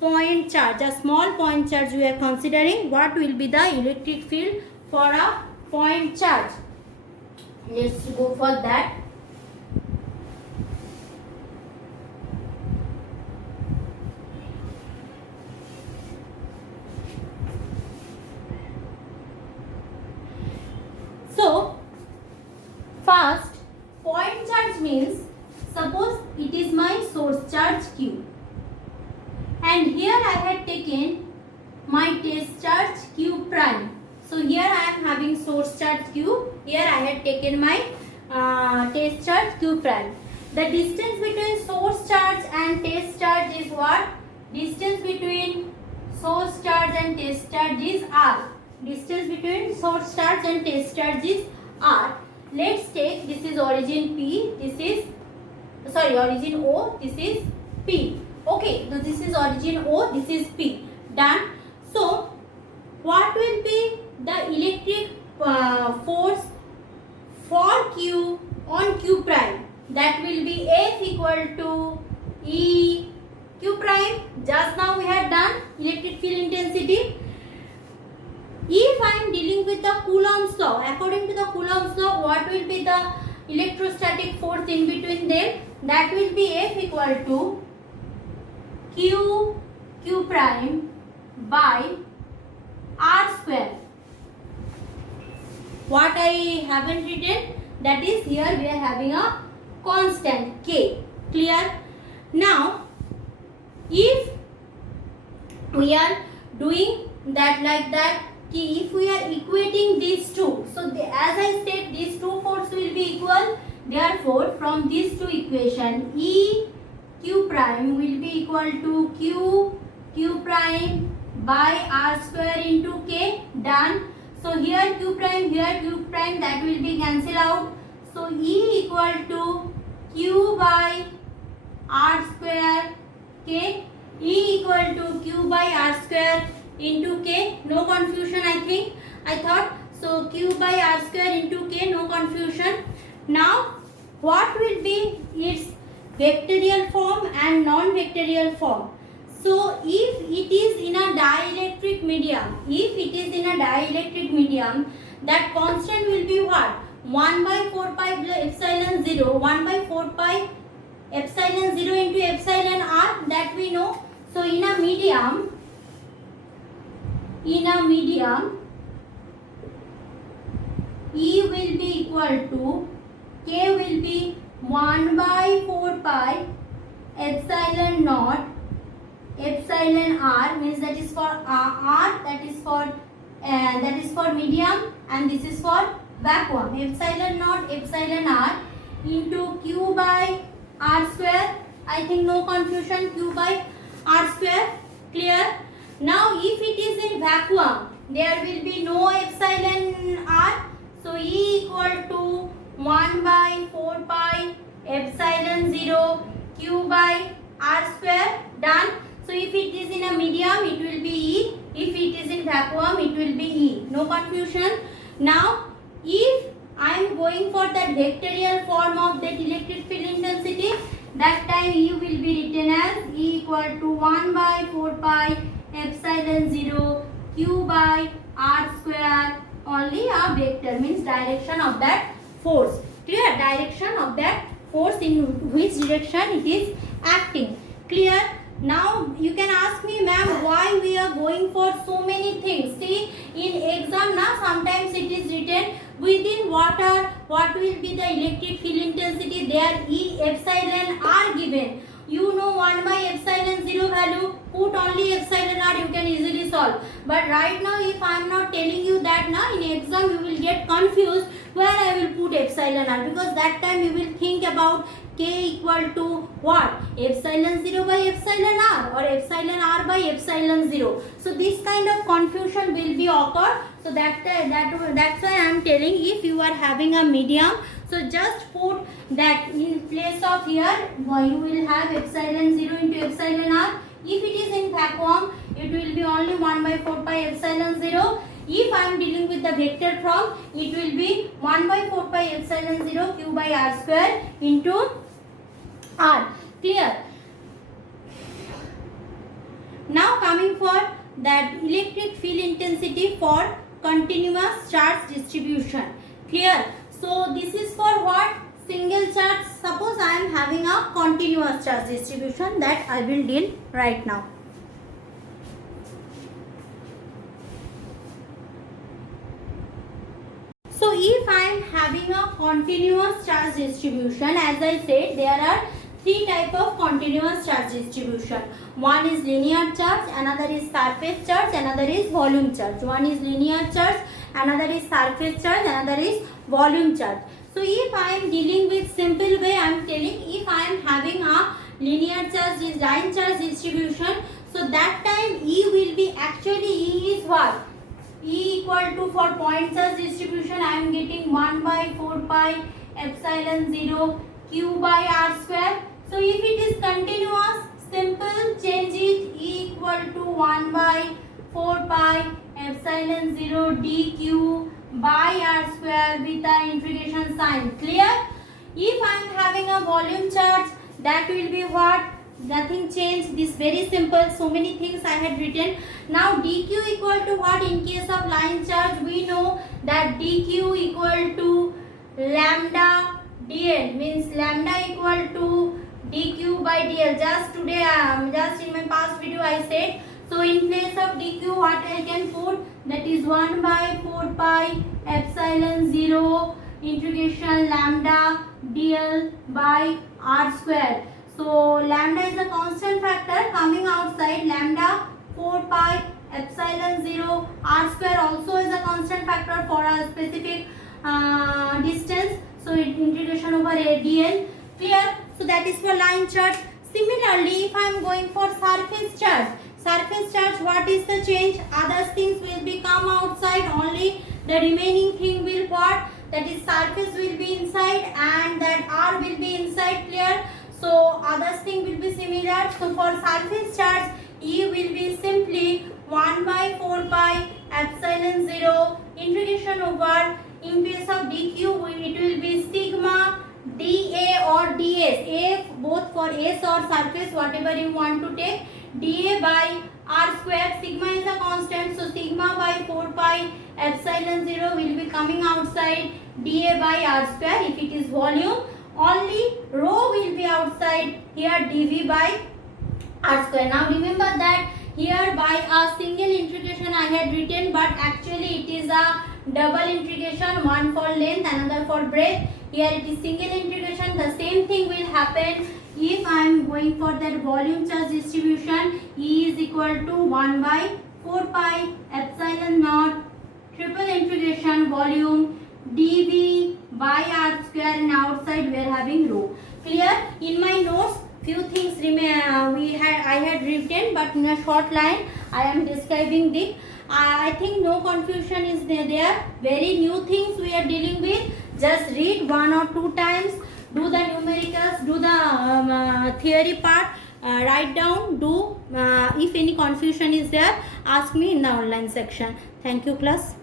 point charge, a small point charge we are considering. What will be the electric field for a point charge? Let's go for that. So first, point charge means, suppose it is my source charge Q, and here I had taken my test charge Q prime. So here I am having source charge Q, here I had taken my test charge Q prime. The distance between source charge and test charge is what? Distance between source charge and test charge is R. Distance between source charge and test charge is R. Let's take, this is origin P, this is, sorry, origin O, this is P. Okay, so this is origin O, this is P. Done. So what will be the electric force for Q on Q prime? That will be F equal to E Q prime. Just now we had done electric field intensity. If I am dealing with the Coulomb's law, according to the Coulomb's law, what will be the electrostatic force in between them? That will be F equal to Q prime by R square. What I haven't written, that is, here we are having a constant K. Clear? Now, if we are doing that like that, if we are equating these two, so as I said, these two forces will be equal. Therefore, from these two equation, E Q prime will be equal to Q prime by R square into K. Done. So here Q prime, that will be cancel out. So E equal to Q by R square K. E equal to Q by R square into K. No confusion, I thought. So Q by R square into K, no confusion. Now what will be its vectorial form and non-vectorial form? So if it is in a dielectric medium, that constant will be what? 1 by 4 pi epsilon 0, 1 by 4 pi epsilon 0 into epsilon r, that we know. So in a medium, E will be equal to, K will be 1 by 4 pi epsilon naught epsilon r, means that is for r, that is for medium, and this is for vacuum. Epsilon naught epsilon r into Q by R square. I think no confusion, Q by R square. Clear? Now if it is in vacuum, there will be no epsilon r. So E equal to 1 by 4 pi epsilon 0 Q by R square. Done. So if it is in a medium, it will be E. If it is in vacuum, it will be E. No confusion. Now if I am going for that vectorial form of that electric field intensity, that time E will be written as E equal to 1 by 4 pi epsilon 0 Q by R square. Only a vector, means direction of that force. Clear? Direction of that force, in which direction it is acting. Clear? Now you can ask me, ma'am, why we are going for so many things? See, in exam now sometimes it is written within what will be the electric field intensity, there E epsilon r given. You know 1 by epsilon 0 value, put only epsilon r, you can easily solve. But right now if I am not telling you that, now in exam you will get confused where I will put epsilon r, because that time you will think about K equal to what? Epsilon 0 by epsilon r or epsilon r by epsilon 0. So this kind of confusion will be occur. So that's why I am telling, if you are having a medium, so just put that in place of here, you will have epsilon 0 into epsilon r. If it is in vacuum, it will be only 1 by 4 pi epsilon 0. If I am dealing with the vector form, it will be 1 by 4 pi epsilon 0 Q by R square into R. Clear? Now coming for that electric field intensity for continuous charge distribution. Clear? So this is for what? Single charge. Suppose I am having a continuous charge distribution, that I will deal right now. So if I am having a continuous charge distribution, as I said, there are three types of continuous charge distribution. One is linear charge, another is surface charge, another is volume charge. One is linear charge, another is surface charge, another is volume charge. So if I am dealing with simple way, I am telling, if I am having a linear charge, line charge distribution, so that time E will be, actually E is what? E equal to, for point charge distribution, I am getting 1 by 4 pi epsilon 0 q by r square. So if it is continuous, simple, change it, E equal to 1 by 4 pi epsilon 0 dq by r square with the integration sign. Clear? If I am having a volume charge, that will be what? Nothing changed. This very simple. So many things I had written. Now dq equal to what? In case of line charge, we know that dq equal to lambda dl, means lambda equal to dq by dl. Just today, just in my past video I said. So in place of dq, what I can put? That is 1 by 4 pi epsilon 0 integration lambda dl by r square. So lambda is a constant factor coming outside, lambda 4 pi epsilon 0 r square also is a constant factor for a specific distance. So integration over a dl. Clear? So that is for line charge. Similarly, if I am going for surface charge, what is the change? Other things will be come outside, only the remaining thing will what? That is surface will be inside and that r will be inside. Clear? So others thing will be similar. So for surface charge, E will be simply 1 by 4 pi epsilon 0 integration over, in case of dq it will be sigma dA or ds, A both for S or surface, whatever you want to take, dA by r square. Sigma is a constant, so sigma by 4 pi epsilon 0 will be coming outside, dA by r square. If it is volume, only rho will be outside, here dV by r square. Now remember that here by a single integration I had written, but actually it is a double integration, one for length, another for breadth. Here it is single integration. The same thing will happen if I am going for that volume charge distribution. E is equal to 1 by 4 pi epsilon naught triple integration volume dV by r square, and outside we are having rho. Clear? In my notes few things I had written, but in a short line I am describing the. I think no confusion is there. Very new things we are dealing with. Just read 1 or 2 times. Do the numericals. Do the theory part. Write down. Do if any confusion is there, ask me in the online section. Thank you, class.